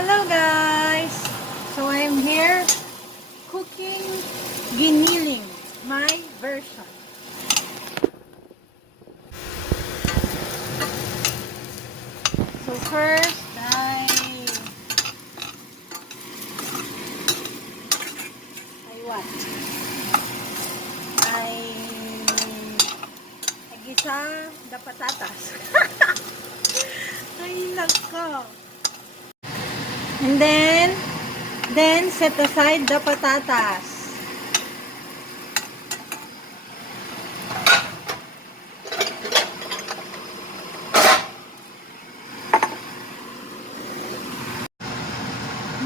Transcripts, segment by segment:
Hello guys! So I'm here cooking giniling, my version. So first I what? I nagisa the patatas. Ay nako. And then set aside the patatas.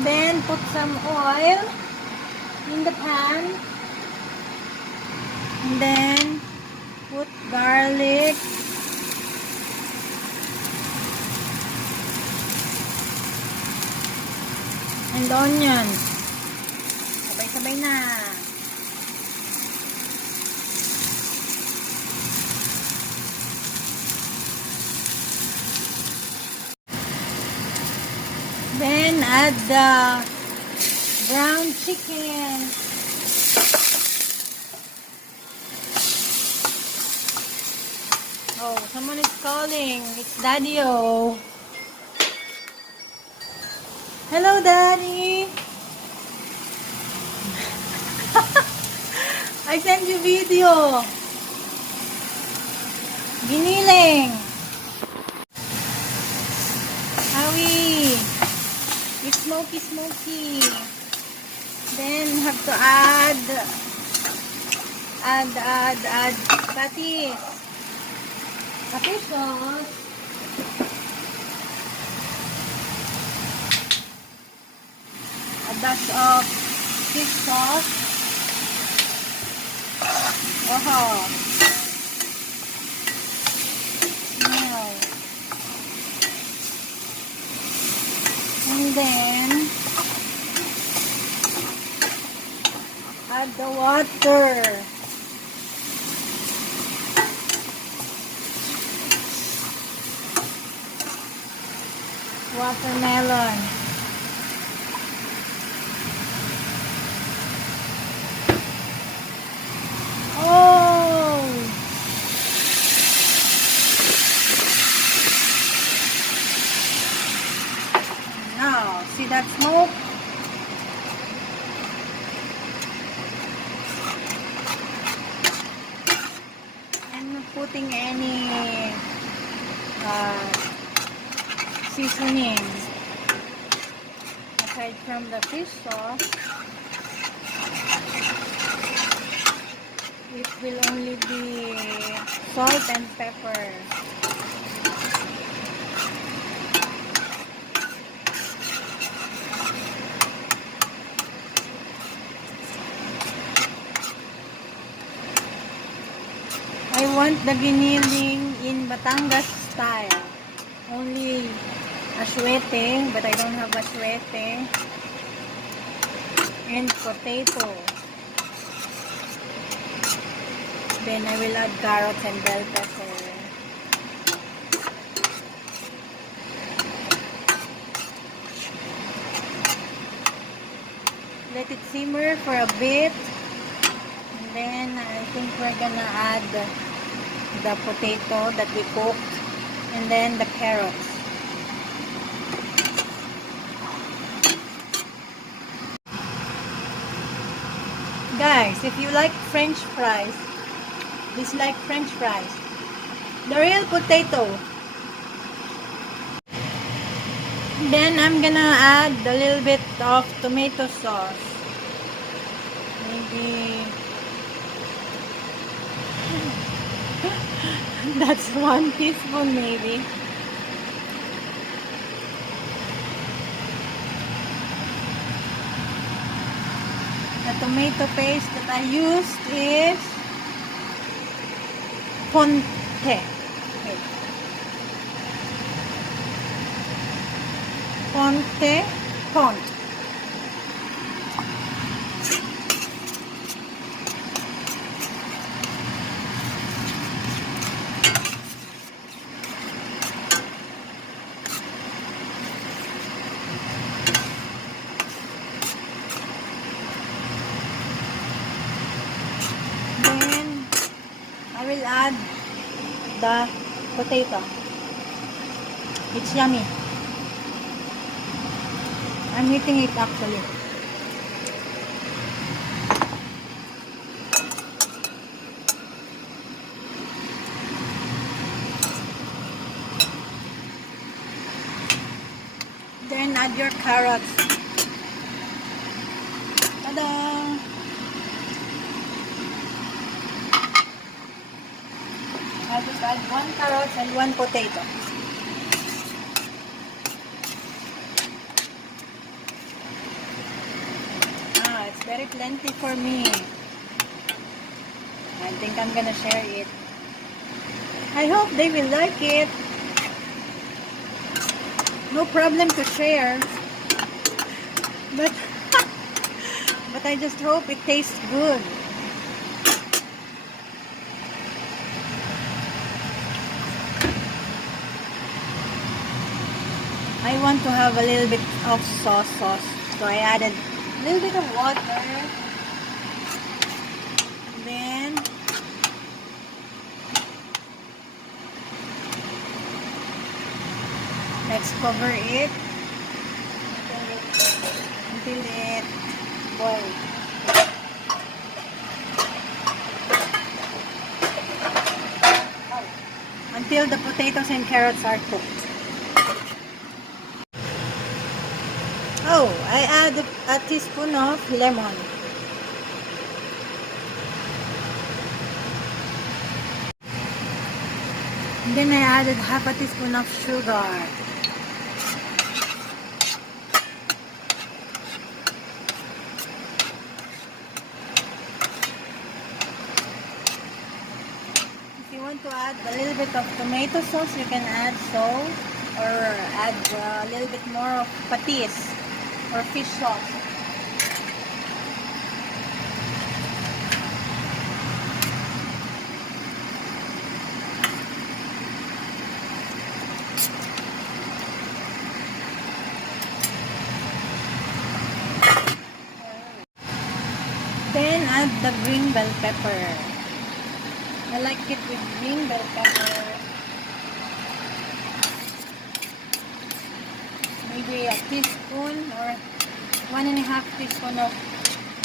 Then put some oil in the pan. And then put garlic. And onions. Sabay-sabay na. Then add the ground chicken. Oh, someone is calling. It's Daddy-o. Hello, Daddy. I sent you video. Giniling. Howie. It's smoky. Then have to add patties. Patty sauce. A dash of fish sauce. Oh. Now. And then add the water. Watermelon. Oh! Now, see that smoke? I'm not putting any seasoning aside from the fish sauce. It will only be salt and pepper. I want the giniling in Batangas style. Only aswete, but I don't have aswete. And potato. Then I will add carrots and bell pepper. Let it simmer for a bit. And then I think we're gonna add the potato that we cooked. And then the carrots. Guys, if you like French fries, dislike French fries, the real potato. Then I'm gonna add a little bit of tomato sauce. Maybe that's 1 teaspoon maybe. The tomato paste that I used is Ponte. Pont. add the potato. It's yummy. I'm eating it actually. Then add your carrots. Ta-da! I'll just add 1 carrot and 1 potato. It's very plenty for me. I think I'm gonna share it. I hope they will like it. No problem to share. But I just hope it tastes good. I want to have a little bit of sauce, so I added a little bit of water. Then let's cover it until it boils. Until the potatoes and carrots are cooked. Oh, I add a teaspoon of lemon. And then I added half a teaspoon of sugar. If you want to add a little bit of tomato sauce, you can add salt or add a little bit more of patis or fish sauce. Then add the green bell pepper. I like it with green bell pepper. Maybe a teaspoon or 1.5 teaspoon of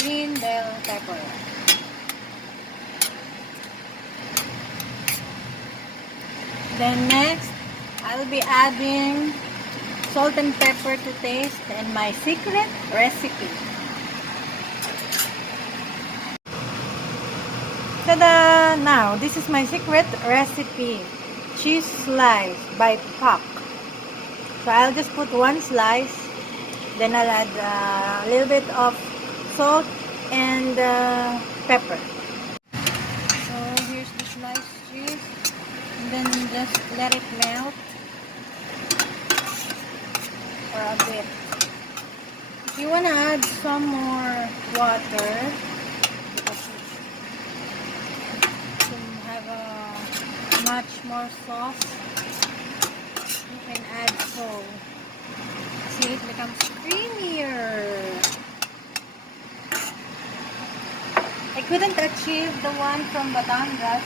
green bell pepper. Then next, I'll be adding salt and pepper to taste and my secret recipe. Ta-da! Now, this is my secret recipe. Cheese slice by Puck. So I'll just put 1 slice. Then I'll add a little bit of salt and pepper. So here's the sliced cheese. And then just let it melt for a bit. If you want to add some more water, to have a much more sauce, you can add so. See, it becomes creamier. I couldn't achieve the one from Batangas.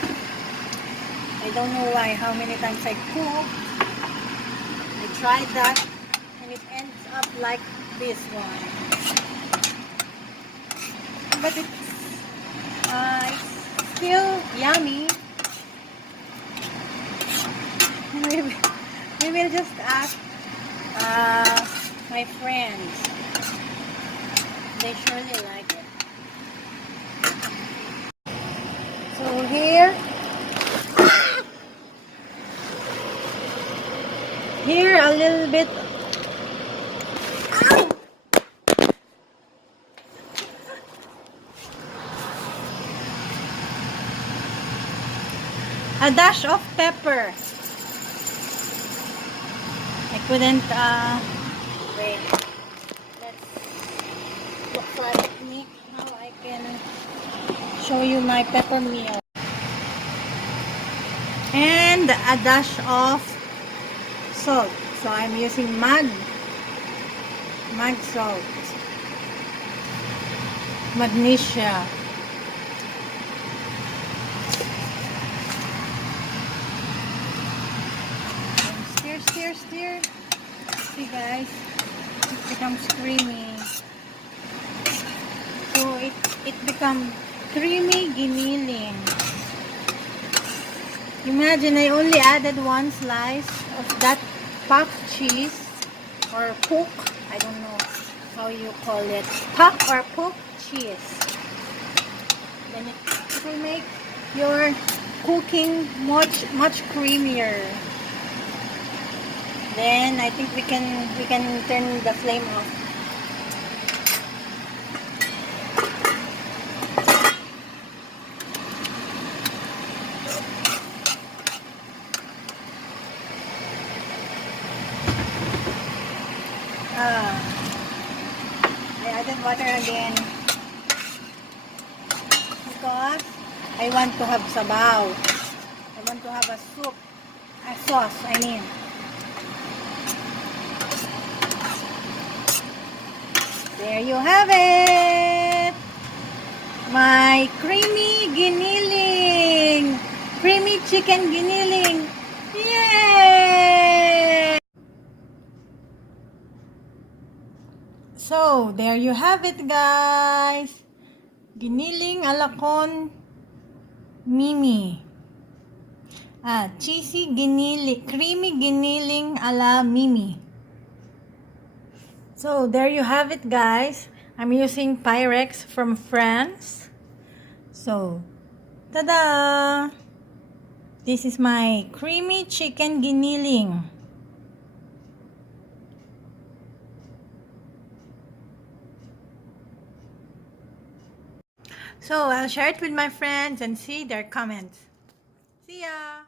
I don't know why, how many times I cooked. I tried that and it ends up like this one. But it's still yummy. We will just ask my friends. They surely like it. So here a little bit. A dash of pepper. I couldn't wait. Let's look for a technique how I can show you my pepper meal. And a dash of salt. So I'm using mag salt. Magnesium. here. See guys, it becomes creamy. So it becomes creamy giniling. Imagine I only added one slice of that puck cheese or poke. I don't know how you call it. Puck or poke cheese. Then it will make your cooking much creamier. Then I think we can turn the flame off. I added water again because I want to have sabaw. I want to have a soup, a sauce, I mean. There you have it! My creamy giniling! Creamy chicken giniling! Yay! So, there you have it guys! Giniling alakon Mimi. Cheesy giniling, creamy giniling ala Mimi. So, there you have it guys. I'm using Pyrex from France. So, tada! This is my creamy chicken giniling. So, I'll share it with my friends and see their comments. See ya!